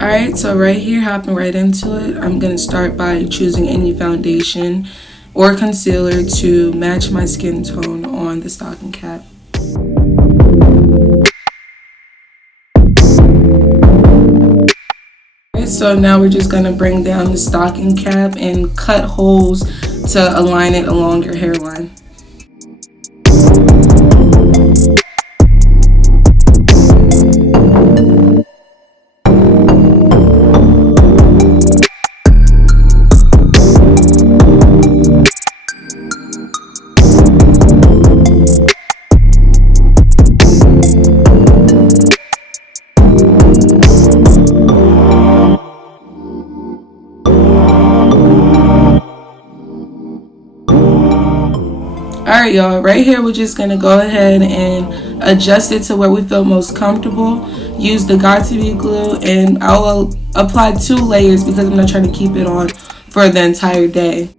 Alright, so right here, hopping right into it, I'm going to start by choosing any foundation or concealer to match my skin tone on the stocking cap. So now we're just going to bring down the stocking cap and cut holes to align it along your hairline. Alright y'all, right here we're just going to go ahead and adjust it to where we feel most comfortable. Use the Got2b glue, and I will apply 2 layers because I'm not trying to keep it on for the entire day.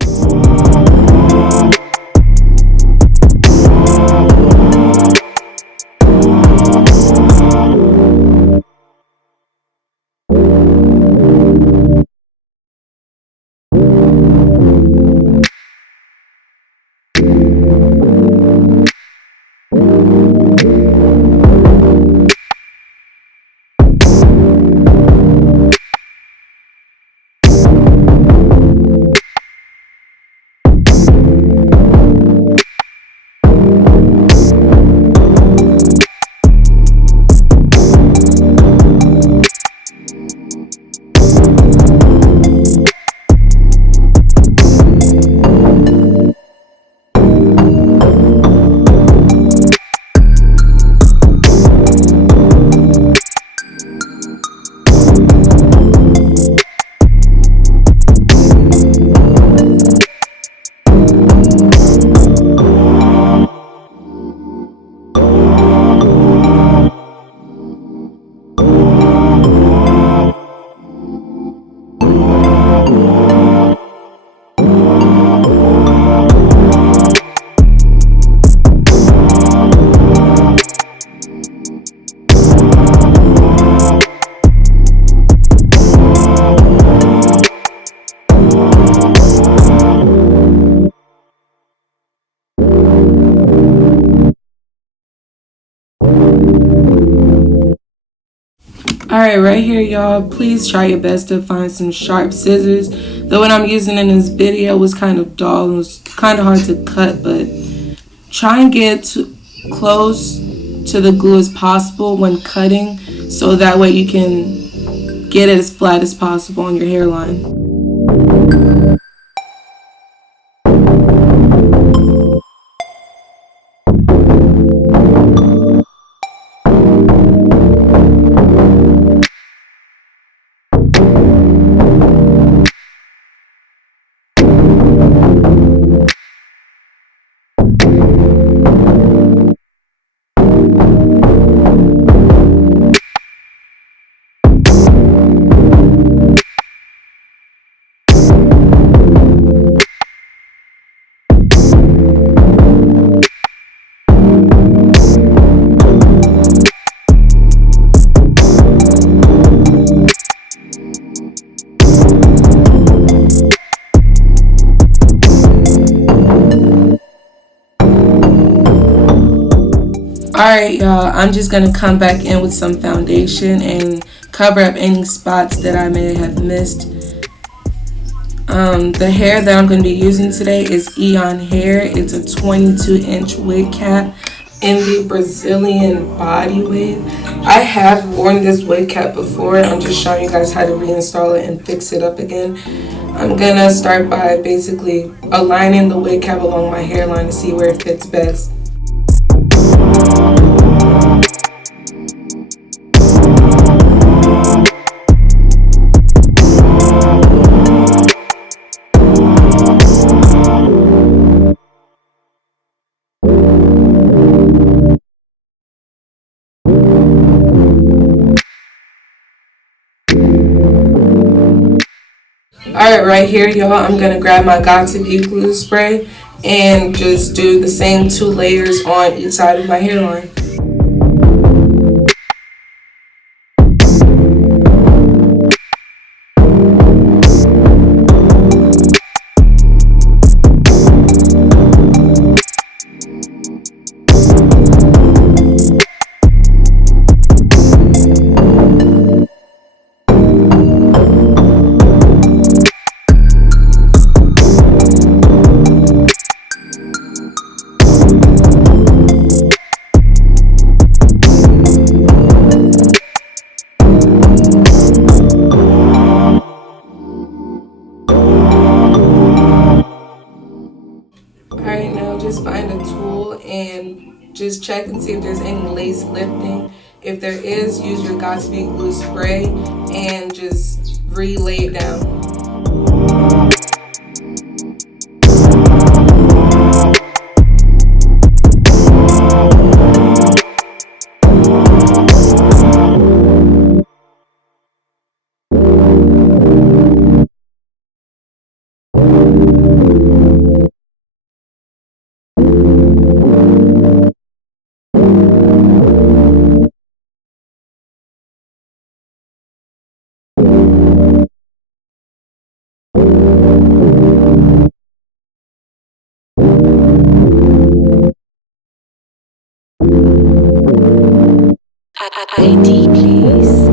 Alright, right here y'all, please try your best to find some sharp scissors. The one I'm using in this video was kind of dull and was kind of hard to cut, but try and get close to the glue as possible when cutting, so that way you can get it as flat as possible on your hairline. Alright y'all, I'm just going to come back in with some foundation and cover up any spots that I may have missed. The hair that I'm going to be using today is Eayon hair. It's a 22-inch wig cap in the Brazilian body wig. I have worn this wig cap before. I'm just showing you guys how to reinstall it and fix it up again. I'm going to start by basically aligning the wig cap along my hairline to see where it fits best. Alright, right here, y'all, I'm going to grab my Got2b glue spray and just do the same 2 layers on each side of my hairline. just check and see if there's any lace lifting. If there is, use your Got To Be glue spray and just relay it down. ID, please.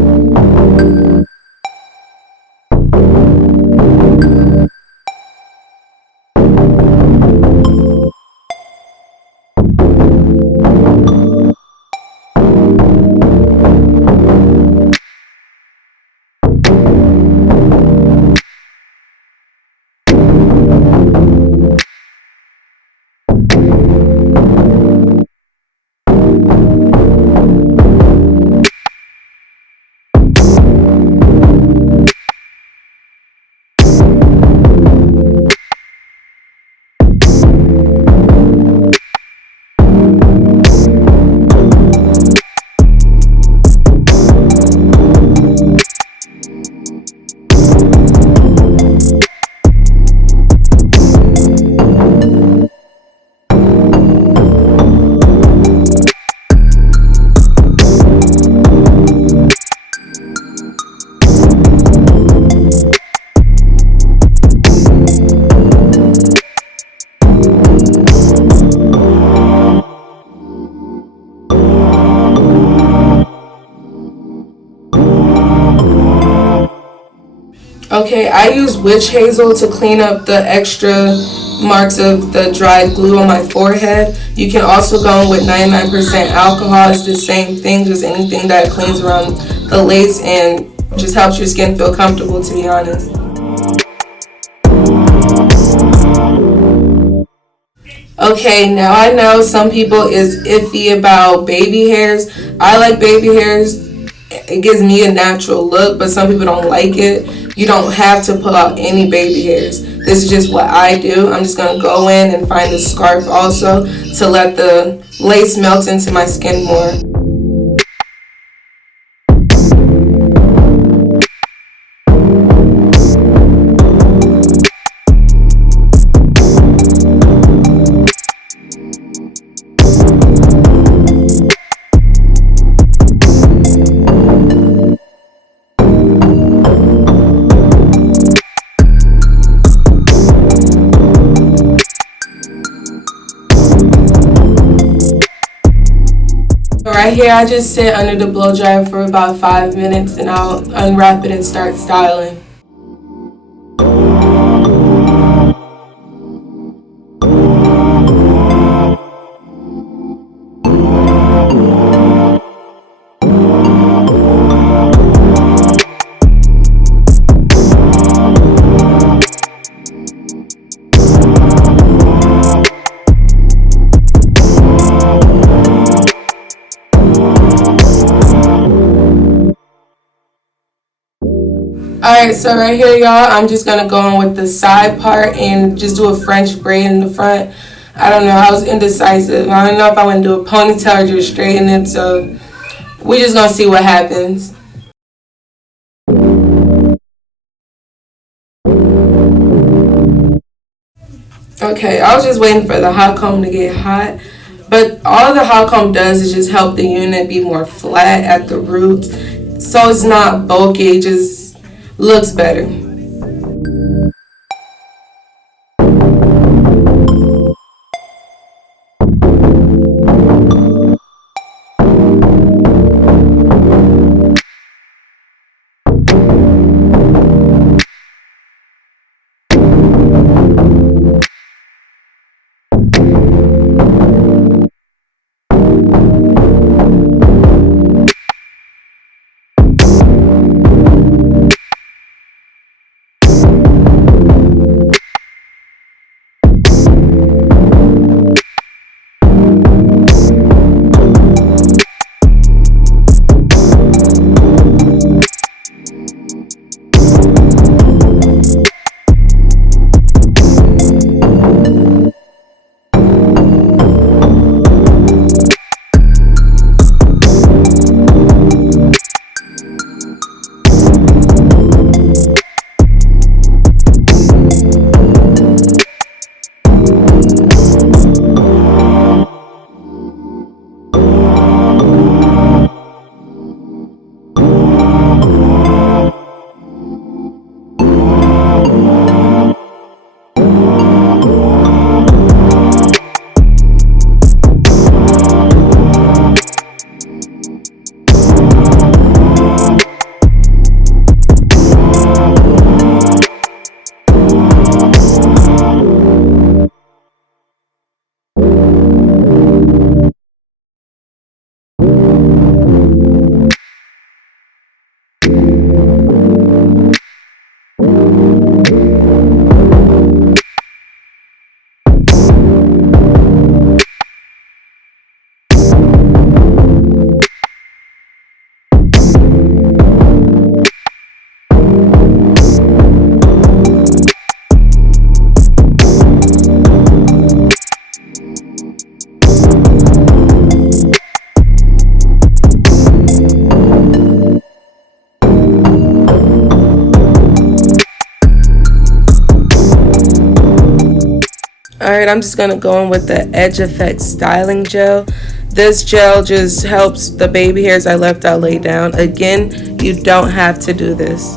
Okay, I use witch hazel to clean up the extra marks of the dried glue on my forehead. You can also go in with 99% alcohol. It's the same thing, just anything that cleans around the lace and just helps your skin feel comfortable, to be honest. Okay, now I know some people is iffy about baby hairs. I like baby hairs. It gives me a natural look, but some people don't like it. You don't have to pull out any baby hairs. This is just what I do. I'm just going to go in and find a scarf also to let the lace melt into my skin more. Right here, I just sit under the blow dryer for about 5 minutes and I'll unwrap it and start styling. Alright, so right here, y'all, I'm just going to go in with the side part and just do a French braid in the front. I don't know, I was indecisive. I don't know if I want to do a ponytail or just straighten it, so we just going to see what happens. Okay, I was just waiting for the hot comb to get hot. But all the hot comb does is just help the unit be more flat at the roots. So it's not bulky, it just looks better. Alright, I'm just going to go in with the Edge Effect Styling Gel. This gel just helps the baby hairs I left out lay down. Again, you don't have to do this.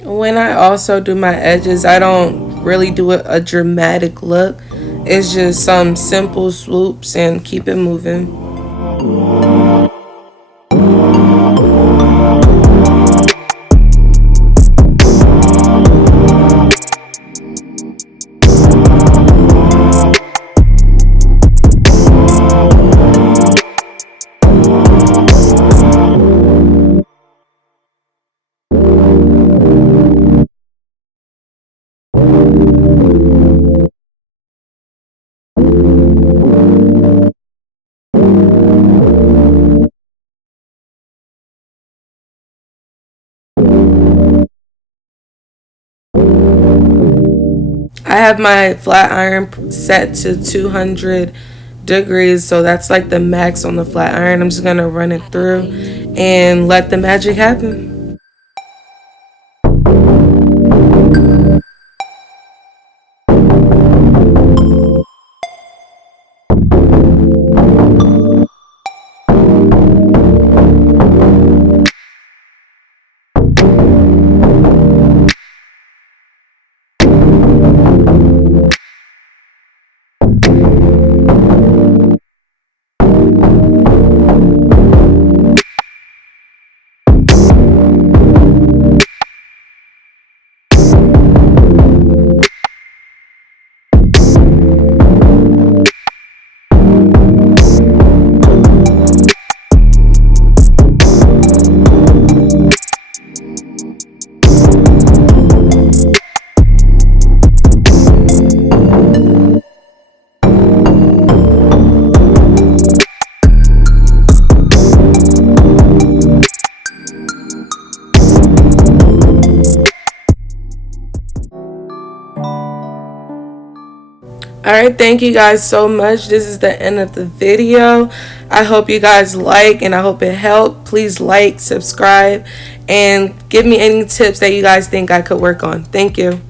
When I also do my edges, I don't really do a dramatic look. It's just some simple swoops and keep it moving. I have my flat iron set to 200 degrees, so that's like the max on the flat iron. I'm just gonna run it through and let the magic happen. Alright, thank you guys so much. This is the end of the video. I hope you guys like and I hope it helped. Please like, subscribe, and give me any tips that you guys think I could work on. Thank you.